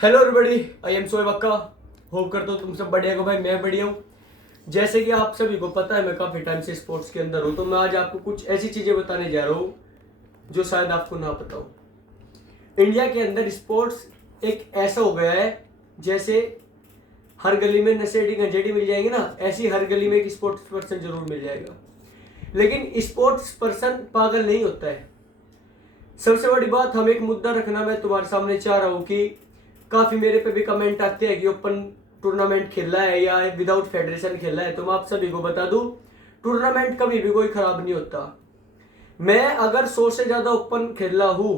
Hello everybody, I am Shoaib अक्का। Hope करता हूँ तुम सब बढ़िया हो भाई। मैं बढ़िया हूँ। जैसे कि आप सभी को पता है, मैं काफ़ी टाइम से स्पोर्ट्स के अंदर हूँ, तो मैं आज आपको कुछ ऐसी चीज़ें बताने जा रहा हूँ जो शायद आपको ना पता हो। इंडिया के अंदर स्पोर्ट्स एक ऐसा हो गया है जैसे हर गली में नशेड़ी गंजेड़ी मिल जाएंगे ना, ऐसी हर गली में एक स्पोर्ट्स पर्सन जरूर मिल जाएगा। लेकिन स्पोर्ट्स पर्सन पागल नहीं होता है। सबसे बड़ी बात, हम एक मुद्दा रखना मैं तुम्हारे सामने चाह रहा हूँ कि काफी मेरे पे भी कमेंट आते हैं कि ओपन टूर्नामेंट खेला है या विदाउट फेडरेशन खेला है। तो मैं आप सभी को बता दूं, टूर्नामेंट कभी भी कोई खराब नहीं होता। मैं अगर 100 से ज्यादा ओपन खेला हूं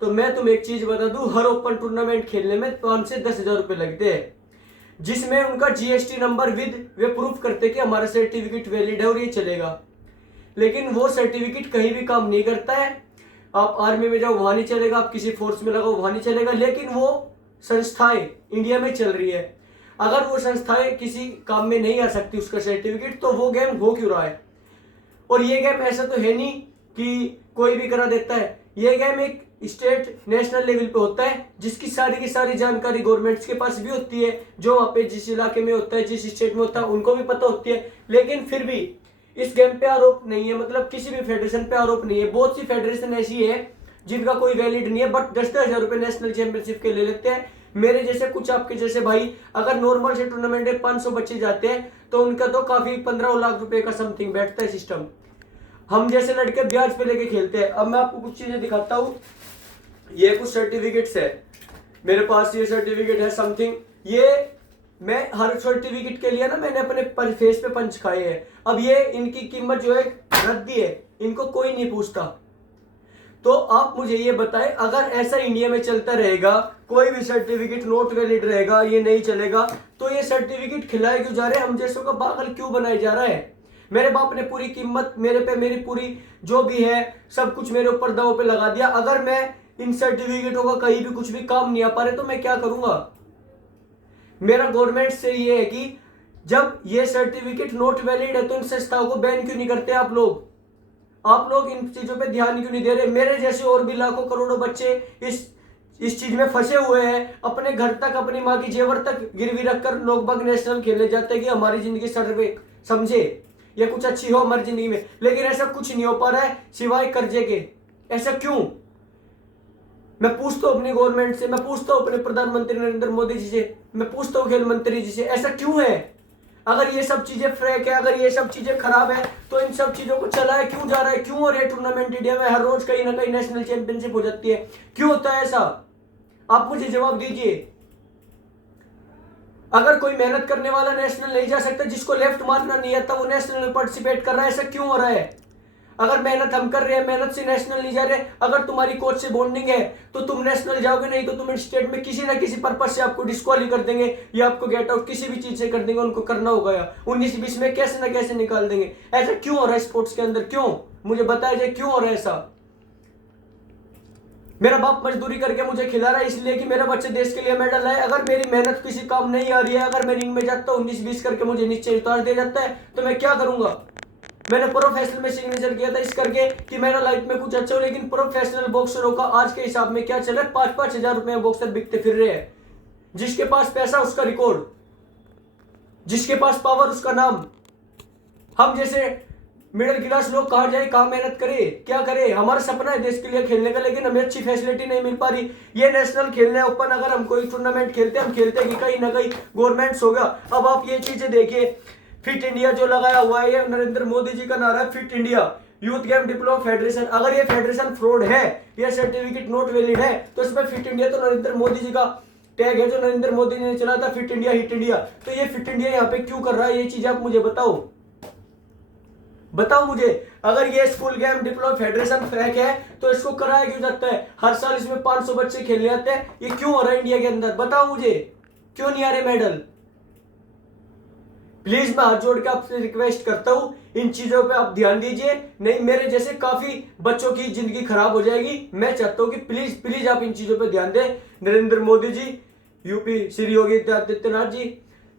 तो मैं तुम्हें एक चीज बता दूं, हर ओपन टूर्नामेंट खेलने में 5 से 10 हजार रुपए लगते हैं, जिसमें उनका GST number with way proof करते कि हमारा सर्टिफिकेट वैलिड है और ये चलेगा। लेकिन वो सर्टिफिकेट कहीं भी काम नहीं करता है। आप आर्मी में जाओ वहां नहीं चलेगा, आप किसी फोर्स में लगाओ वहां नहीं चलेगा। लेकिन वो संस्थाएं इंडिया में चल रही है। अगर वो संस्थाएं किसी काम में नहीं आ सकती उसका सर्टिफिकेट, तो वो गेम हो क्यों रहा है? और ये गेम ऐसा तो है नहीं कि कोई भी करा देता है। ये गेम एक स्टेट नेशनल लेवल पे होता है, जिसकी सारी की सारी जानकारी गवर्नमेंट्स के पास भी होती है। जो वहाँ पे जिस इलाके में होता है, जिस स्टेट में होता है, उनको भी पता होती है। लेकिन फिर भी इस गेम पे आरोप नहीं है, मतलब किसी भी फेडरेशन पे आरोप नहीं है। बहुत सी फेडरेशन ऐसी है जिनका कोई वैलिड नहीं है, बट 10-10 हजार रुपए नेशनल चैंपियनशिप के ले लेते हैं। मेरे जैसे कुछ आपके जैसे भाई, अगर नॉर्मल से टूर्नामेंट में 500 बच्चे जाते हैं तो उनका तो काफी 15 लाख रुपए का समथिंग बैठता है सिस्टम। हम जैसे लड़के ब्याज पे लेके खेलते हैं। अब मैं आपको कुछ चीजें दिखाता हूँ। ये कुछ सर्टिफिकेट्स है मेरे पास। ये सर्टिफिकेट है समथिंग। ये मैं हर सर्टिफिकेट के लिए ना मैंने अपने फेस पे पंच खाए हैं। अब ये इनकी कीमत जो है रद्दी है, इनको कोई नहीं पूछता। तो आप मुझे ये बताएं, अगर ऐसा इंडिया में चलता रहेगा, कोई भी सर्टिफिकेट नॉट वैलिड रहेगा, ये नहीं चलेगा, तो ये सर्टिफिकेट खिलाए क्यों जा रहे हैं? हम जैसों का पागल क्यों बनाया जा रहा है? मेरे बाप ने पूरी कीमत मेरे पे, मेरी पूरी जो भी है सब कुछ मेरे ऊपर दांव पे लगा दिया। अगर मैं इन सर्टिफिकेटों का कहीं भी कुछ भी काम नहीं आ पा रहे तो मैं क्या करूंगा? मेरा गवर्नमेंट से ये है कि जब ये सर्टिफिकेट नॉट वैलिड है तो इन संस्थाओं को बैन क्यों नहीं करते आप लोग? आप लोग इन चीजों पे ध्यान क्यों नहीं दे रहे? मेरे जैसे और भी लाखों करोड़ों बच्चे इस चीज में फंसे हुए हैं। अपने घर तक, अपनी माँ की जेवर तक गिरवी रखकर लोग बाग नेशनल खेलने जाते हैं कि हमारी जिंदगी सर्वे समझे या कुछ अच्छी हो हमारी जिंदगी में। लेकिन ऐसा कुछ नहीं हो पा रहा है सिवाय कर्जे के। ऐसा क्यों? मैं पूछता हूँ अपनी गवर्नमेंट से, मैं पूछता हूँ अपने प्रधानमंत्री नरेंद्र मोदी जी से, मैं पूछता हूँ खेल मंत्री जी से, ऐसा क्यों है? अगर ये सब चीजें फ्रेक है, अगर ये सब चीजें खराब है, तो इन सब चीजों को चलाया क्यों जा रहा है? क्यों? और ये टूर्नामेंट इंडिया में हर रोज कहीं ना कहीं नेशनल चैंपियनशिप हो जाती है, क्यों होता है ऐसा? आप मुझे जवाब दीजिए। अगर कोई मेहनत करने वाला नेशनल नहीं जा सकता, जिसको लेफ्ट मारना नहीं आता वो नेशनल में पार्टिसिपेट कर रहा है, ऐसा क्यों हो रहा है? अगर मेहनत हम कर रहे हैं, मेहनत से नेशनल नहीं जा रहे, अगर तुम्हारी कोच से बॉन्डिंग है तो तुम नेशनल जाओगे, नहीं तो तुम स्टेट में किसी ना किसी पर्पज से आपको डिस्क्वाली कर देंगे या आपको गेट आउट किसी भी चीज से कर देंगे। उनको करना होगा या 19-20 में कैसे ना कैसे निकाल देंगे। ऐसा क्यों हो रहा है स्पोर्ट्स के अंदर? क्यों? मुझे बताया जाए क्यों हो रहा है ऐसा? मेरा बाप मजदूरी करके मुझे खिला रहा है इसलिए कि मेरा बच्चे देश के लिए मेडल है। अगर मेरी मेहनत किसी काम नहीं आ रही है, अगर मैं रिंग में जाता हूँ 19-20 करके मुझे नीचे उतार दिया जाता है, तो मैं क्या करूंगा? मैंने प्रोफेशनल में सिग्नेचर किया था इस करके कि मेरा लाइफ में कुछ अच्छा हो। लेकिन प्रोफेशनल बॉक्सरों का आज के हिसाब में क्या चल रहा है? 5-5 हजार रुपए में बॉक्सर बिकते फिर रहे हैं। जिसके पास पैसा उसका रिकॉर्ड, जिसके पास पावर उसका नाम। हम जैसे मिडिल क्लास लोग कहाँ जाए, कहाँ मेहनत करे, क्या करे? हमारा सपना है देश के लिए खेलने का, लेकिन हमें अच्छी फैसिलिटी नहीं मिल पा रही। ये नेशनल खेलने ओपन, अगर हम कोई टूर्नामेंट खेलते हैं, हम खेलते हैं कि कहीं ना कहीं गवर्नमेंट्स होगा। अब आप ये चीजें देखिए, फिट इंडिया जो लगाया हुआ है, ये नरेंद्र मोदी जी का नारा है, fit India youth game diploma federation. अगर ये फेडरेशन फ्रॉड है, ये सर्टिफिकेट नॉट वैलिड है, तो इसमें फिट इंडिया तो नरेंद्र मोदी जी का टैग है, जो नरेंद्र मोदी जी ने चला था, फिट इंडिया हिट इंडिया। तो ये फिट इंडिया यहाँ पे क्यों कर रहा है? ये चीज आप मुझे बताओ, बताओ मुझे। अगर ये school game diploma federation fake है तो इसको कराया क्यों जाता है? हर साल इसमें 500 बच्चे खेलने आते हैं, ये क्यों हो रहा है इंडिया के अंदर? बताओ मुझे, क्यों नहीं आ रहे मेडल? प्लीज मैं हाथ जोड़ के आपसे रिक्वेस्ट करता हूं, इन चीजों पे आप ध्यान दीजिए। नहीं, मेरे जैसे काफी बच्चों की जिंदगी खराब हो जाएगी। मैं चाहता हूं कि प्लीज प्लीज आप इन चीजों पे ध्यान दें। नरेंद्र मोदी जी, यूपी श्री योगी आदित्यनाथ जी,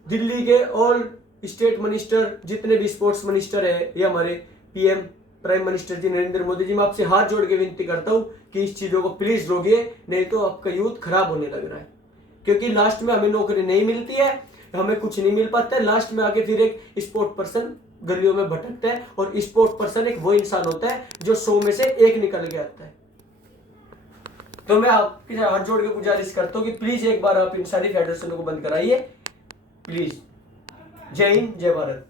दिल्ली के ऑल स्टेट मिनिस्टर, जितने भी स्पोर्ट्स मिनिस्टर है, ये हमारे पीएम प्राइम मिनिस्टर जी नरेंद्र मोदी जी, मैं आपसे हाथ जोड़ के विनती करता हूं कि इस चीजों को प्लीज रोकिए, नहीं तो आपका यूथ खराब होने लग रहा है। क्योंकि लास्ट में हमें नौकरी नहीं मिलती है, हमें कुछ नहीं मिल पाता है, लास्ट में आके फिर एक स्पोर्ट पर्सन गलियों में भटकता है, और स्पोर्ट पर्सन एक वो इंसान होता है जो 100 में से एक निकल के आता है। तो मैं आपके हाथ जोड़ के गुजारिश करता हूँ कि प्लीज एक बार आप इन सारी फेडरेशनों को बंद कराइए, प्लीज। जय हिंद, जय भारत।